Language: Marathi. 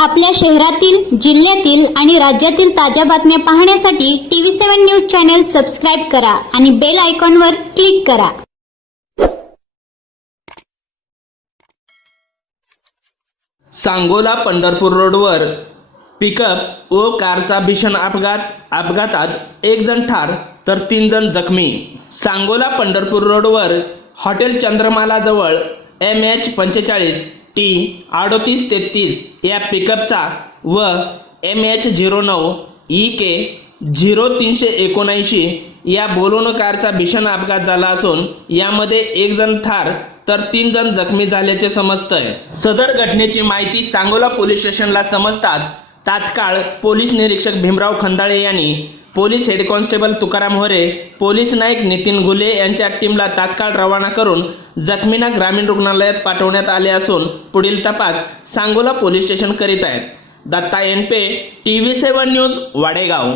आपल्या शहरातील जिल्ह्यातील आणि राज्यातील ताज्या बातम्या पाहण्यासाठी TV seven news channel subscribe करा आणि बेल आयकॉनवर क्लिक करा. सांगोला पंढरपूर रोडवर पिकअप व कारचा भीषण अपघात अपघातात एक जण ठार तर तीन जण जखमी. सांगोला पंढरपूर रोडवर हॉटेल चंद्रमालाजवळ एम एच पंचेचाळीस टी अडतीस तेहतीस या पिकअपचा व एम एच झिरो नऊ ई के झिरो तीनशे एकोणऐंशी या बोलोनो कारचा भीषण अपघात झाला असून यामध्ये एक जण ठार तर तीन जण जखमी झाल्याचे समजतंय. सदर घटनेची माहिती सांगोला पोलीस स्टेशनला समजताच तात्काळ पोलीस निरीक्षक भीमराव खंदाळे यांनी पोलीस हेड कॉन्स्टेबल तुकाराम होरे पोलीस नाईक नितीन गुले यांच्या टीमला तात्काळ रवाना करून जखमींना ग्रामीण रुग्णालयात पाठवण्यात आले असून पुढील तपास सांगोला पोलीस स्टेशन करीत आहेत. Datta Enape T V seven news Wadegaon.